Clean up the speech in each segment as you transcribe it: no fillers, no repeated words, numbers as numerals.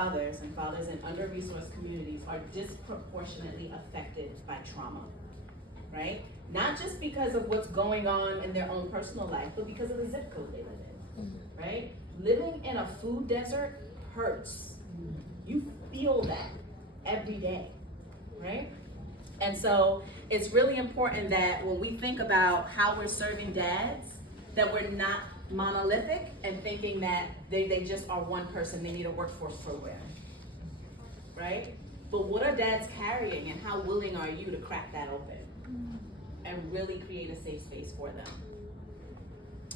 fathers and fathers in under-resourced communities are disproportionately affected by trauma, right? Not just because of what's going on in their own personal life, but because of the zip code they live in, right? Living in a food desert hurts. You feel that every day, right? And so it's really important that when we think about how we're serving dads, that we're not monolithic and thinking that they just are one person, they need a workforce program, right? But what are dads carrying, and how willing are you to crack that open and really create a safe space for them?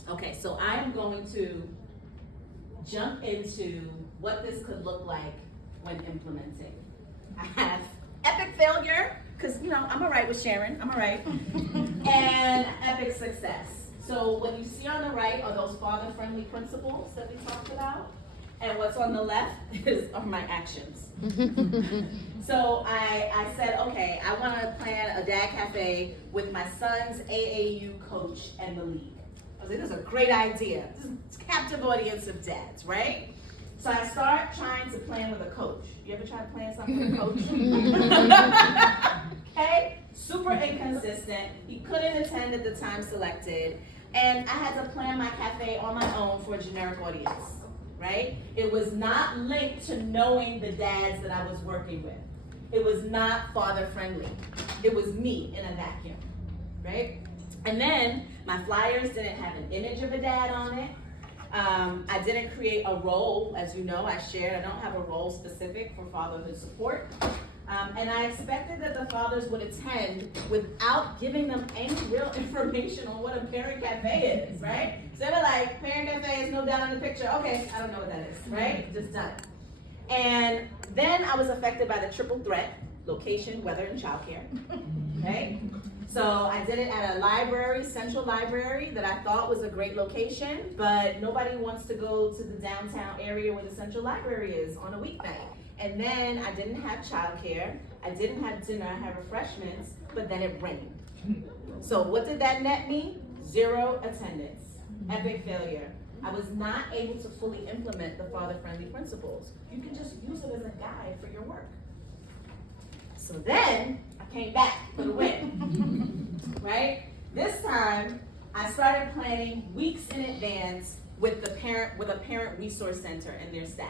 Okay, so I am going to jump into what this could look like when implementing. I have epic failure, because I'm all right with Sharon, I'm all right, and epic success. So what you see on the right are those father-friendly principles that we talked about, and what's on the left are my actions. So I said, okay, I want to plan a dad cafe with my son's AAU coach and the league. I was like, this is a great idea. This is a captive audience of dads, right? So I start trying to plan with a coach. You ever try to plan something with a coach? Okay, super inconsistent. He couldn't attend at the time selected. And I had to plan my cafe on my own for a generic audience, right? It was not linked to knowing the dads that I was working with. It was not father friendly. It was me in a vacuum, right? And then my flyers didn't have an image of a dad on it. I didn't create a role, as you know, I shared. I don't have a role specific for fatherhood support. And I expected that the fathers would attend without giving them any real information on what a parent cafe is, right? So they were like, parent cafe is no dad in the picture. Okay, I don't know what that is, right? Just done. And then I was affected by the triple threat: location, weather, and childcare, right? So I did it at a library, central library, that I thought was a great location, but nobody wants to go to the downtown area where the central library is on a weeknight. And then I didn't have childcare, I didn't have dinner, I had refreshments, but then it rained. So what did that net me? 0 attendance, epic failure. I was not able to fully implement the father-friendly principles. You can just use it as a guide for your work. So then I came back for the win, right? This time I started planning weeks in advance with a parent resource center and their staff.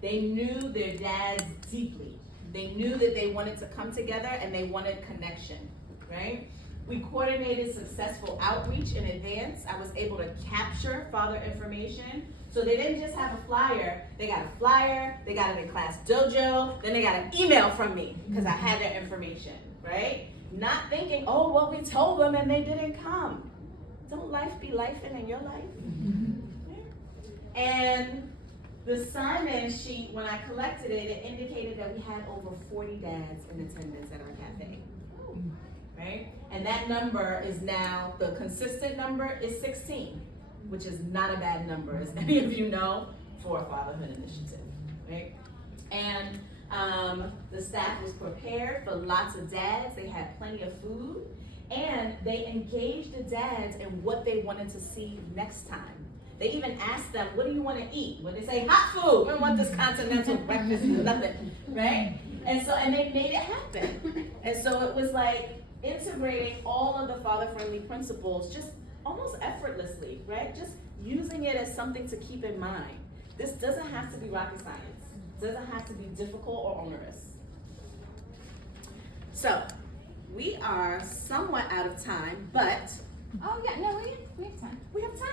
They knew their dads deeply. They knew that they wanted to come together and they wanted connection, right? We coordinated successful outreach in advance. I was able to capture father information. So they didn't just have a flyer, they got a flyer, they got it in Class Dojo, then they got an email from me because I had their information, right? Not thinking, oh, well, we told them and they didn't come. Don't life be lifing in your life? And the sign-in sheet, when I collected it, it indicated that we had over 40 dads in attendance at our cafe, right? And that number is now, the consistent number is 16, which is not a bad number, as many of you know, for a fatherhood initiative, right? And the staff was prepared for lots of dads. They had plenty of food, and they engaged the dads in what they wanted to see next time. They even asked them, what do you want to eat? When they say hot food, we don't want this continental breakfast, nothing, right? And they made it happen. And so it was like integrating all of the father-friendly principles just almost effortlessly, right? Just using it as something to keep in mind. This doesn't have to be rocket science. It doesn't have to be difficult or onerous. So we are somewhat out of time, but Oh yeah, no, we have time. we have time.